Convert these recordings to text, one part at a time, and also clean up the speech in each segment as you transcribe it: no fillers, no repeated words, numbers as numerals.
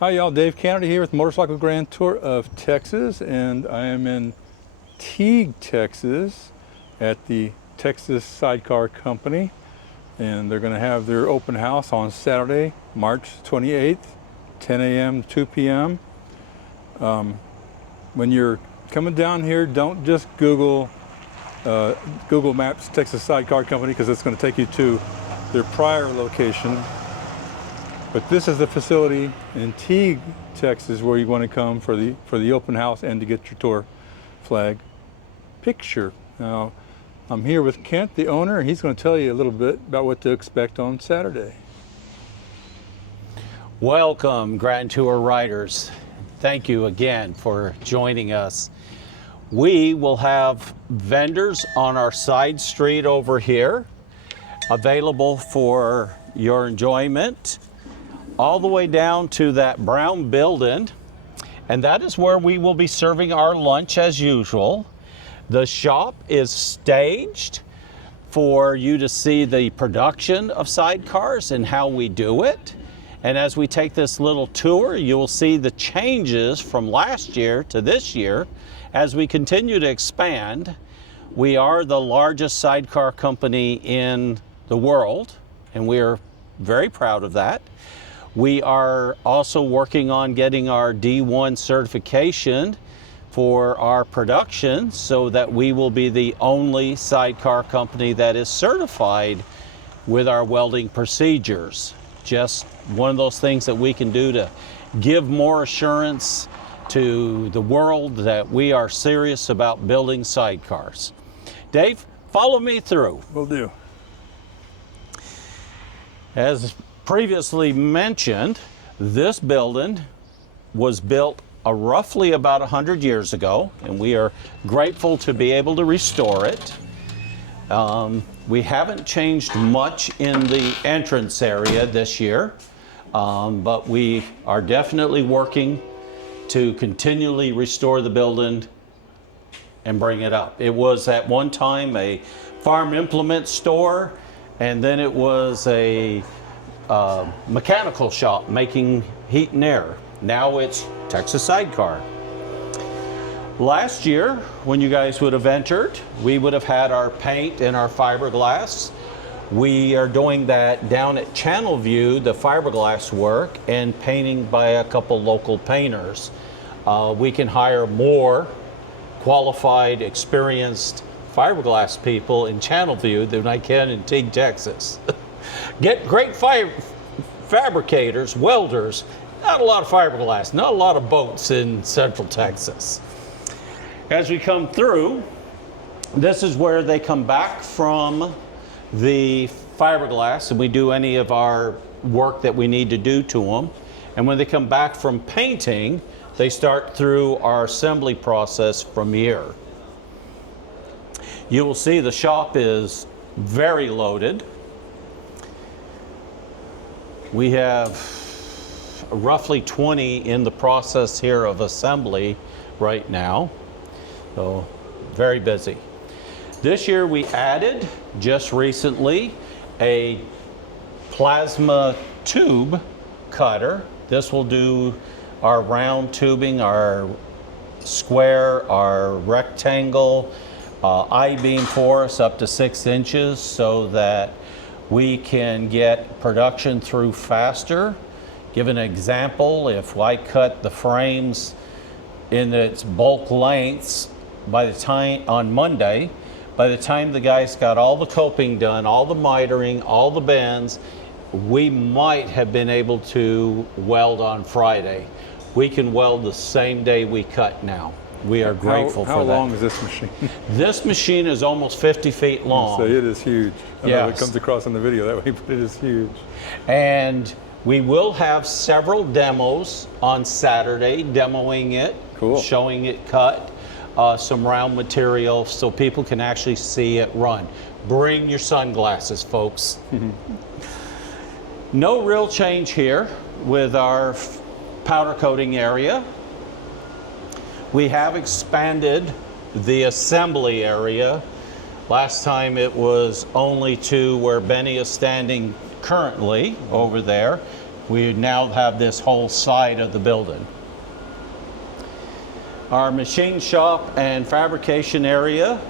Hi y'all, Dave Canada here with Motorcycle Grand Tour of Texas, and I am in Teague, Texas at the Texas Sidecar Company, and they're going to have their open house on Saturday, March 28th, 10 a.m. to 2 p.m. When you're coming down here, don't just Google Maps Texas Sidecar Company, because it's going to take you to their prior location. But this is the facility in Teague, Texas, where you want to come for the open house and to get your tour flag picture. Now, I'm here with Kent, the owner, and he's going to tell you a little bit about what to expect on Saturday. Welcome, Grand Tour riders. Thank you again for joining us. We will have vendors on our side street over here, available for your enjoyment, all the way down to that brown building, and that is where we will be serving our lunch as usual. The shop is staged for you to see the production of sidecars and how we do it. And as we take this little tour, you will see the changes from last year to this year as we continue to expand. We are the largest sidecar company in the world, and we are very proud of that. We are also working on getting our D1 certification for our production so that we will be the only sidecar company that is certified with our welding procedures. Just one of those things that we can do to give more assurance to the world that we are serious about building sidecars. Dave, follow me through. Will do. As previously mentioned, this building was built roughly about 100 years ago, and we are grateful to be able to restore it. We haven't changed much in the entrance area this year, but we are definitely working to continually restore the building and bring it up. It was at one time a farm implement store, and then it was a mechanical shop making heat and air. Now it's Texas Sidecar. Last year, when you guys would have entered, we would have had our paint and our fiberglass. We are doing that down at Channel View, the fiberglass work, and painting by a couple local painters. We can hire more qualified, experienced fiberglass people in Channel View than I can in Teague, Texas. Get great fabricators, welders, not a lot of fiberglass, not a lot of boats in Central Texas. As we come through, this is where they come back from the fiberglass and we do any of our work that we need to do to them. And when they come back from painting, they start through our assembly process from here. You will see the shop is very loaded. We have roughly 20 in the process here of assembly right now, so very busy. This year we added, just recently, a plasma tube cutter. This will do our round tubing, our square, our rectangle, I-beam for us up to 6 inches so that we can get production through faster. Give an example, if I cut the frames in its bulk lengths by the time on Monday, by the time the guys got all the coping done, all the mitering, all the bends, we might have been able to weld on Friday. We can weld the same day we cut now. We are grateful for that. How long is this machine? This machine is almost 50 feet long. So it is huge. I know it comes across in the video that way, but it is huge. And we will have several demos on Saturday, demoing it, showing it cut, some round material so people can actually see it run. Bring your sunglasses, folks. No real change here with our powder coating area. We have expanded the assembly area. Last time it was only to where Benny is standing currently over there. We now have this whole side of the building. Our machine shop and fabrication area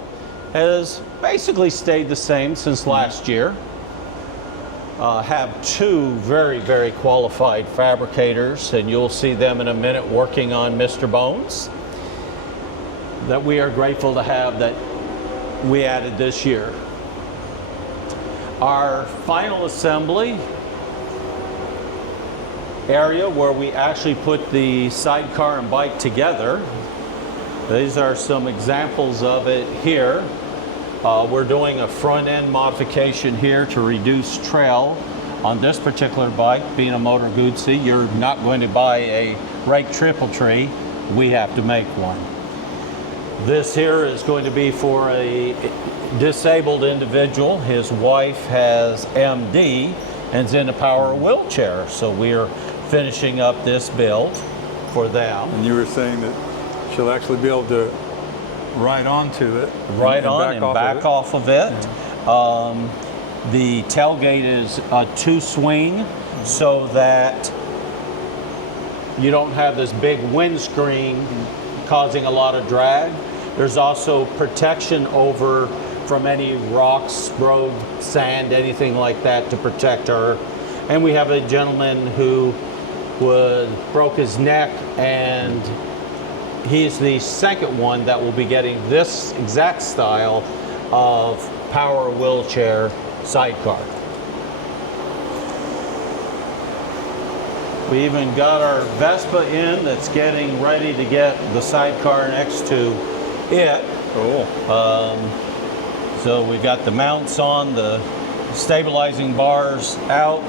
has basically stayed the same since last year. Have two very, very qualified fabricators, and you'll see them in a minute working on Mr. Bones, that we are grateful to have that we added this year. Our final assembly area, where we actually put the sidecar and bike together. These are some examples of it here. We're doing a front end modification here to reduce trail on this particular bike. Being a Motor Guzzi, you're not going to buy a rake triple tree. We have to make one. This here is going to be for a disabled individual. His wife has MD and is in a power wheelchair. So we're finishing up this build for them. And you were saying that she'll actually be able to ride onto it. Right on and back off of it. The tailgate is a 2-swing so that you don't have this big windscreen causing a lot of drag. There's also protection over from any rocks, road, sand, anything like that to protect her. And we have a gentleman who broke his neck, and he's the second one that will be getting this exact style of power wheelchair sidecar. We even got our Vespa in that's getting ready to get the sidecar next to it. Cool. So we've got the mounts on, the stabilizing bars out,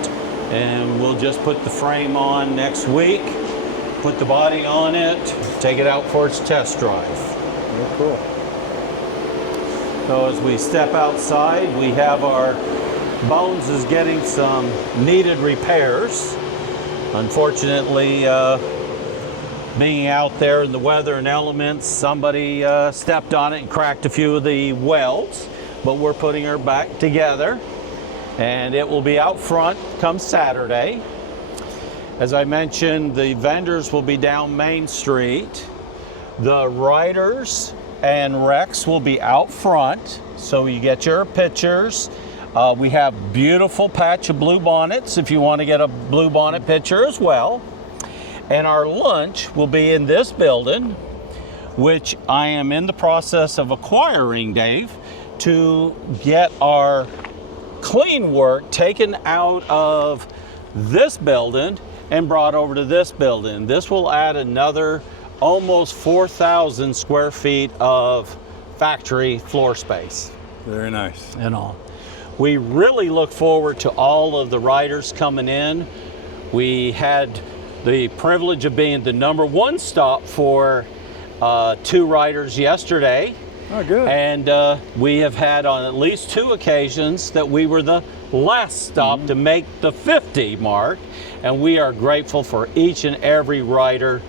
and we'll just put the frame on next week, put the body on it, take it out for its test drive. Oh, cool. So as we step outside, we have our Bones is getting some needed repairs. Unfortunately, being out there in the weather and elements, somebody stepped on it and cracked a few of the welds, but we're putting her back together, and it will be out front come Saturday. As I mentioned, the vendors will be down Main Street. The riders and wrecks will be out front, so you get your pictures. We have beautiful patch of blue bonnets if you want to get a blue bonnet picture as well. And our lunch will be in this building, which I am in the process of acquiring, Dave, to get our clean work taken out of this building and brought over to this building. This will add another almost 4,000 square feet of factory floor space. Very nice. And all. We really look forward to all of the riders coming in. We had the privilege of being the #1 stop for 2 riders yesterday. Oh, good. And we have had on at least 2 occasions that we were the last stop to make the 50 mark. And we are grateful for each and every rider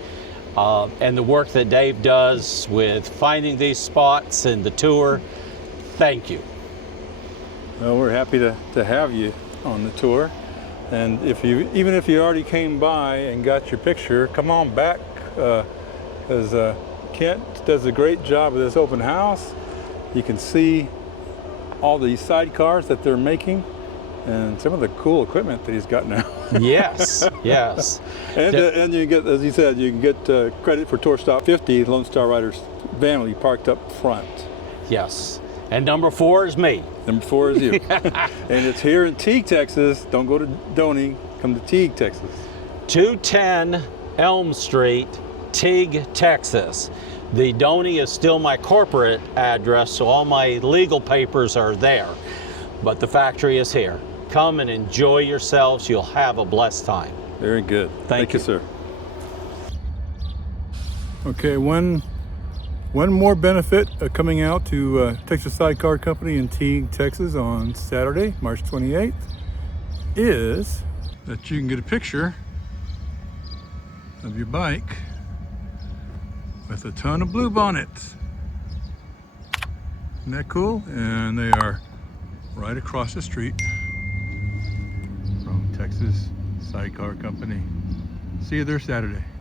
and the work that Dave does with finding these spots and the tour. Thank you. Well, we're happy to have you on the tour. And even if you already came by and got your picture, come on back, because Kent does a great job with this open house. You can see all the sidecars that they're making and some of the cool equipment that he's got now. Yes, yes. And you get, as you said, you can get credit for Tour Stop 50, Lone Star Riders van will be parked up front. Yes. And #4 is me. #4 is you. And it's here in Teague, Texas. Don't go to Doney, come to Teague, Texas. 210 Elm Street, Teague, Texas. The Doney is still my corporate address, so all my legal papers are there. But the factory is here. Come and enjoy yourselves. You'll have a blessed time. Very good. Thank you, sir. Okay, one more benefit coming out to Texas Sidecar Company in Teague, Texas on Saturday, March 28th, is that you can get a picture of your bike with a ton of blue bonnets. Isn't that cool? And they are right across the street from Texas Sidecar Company. See you there Saturday.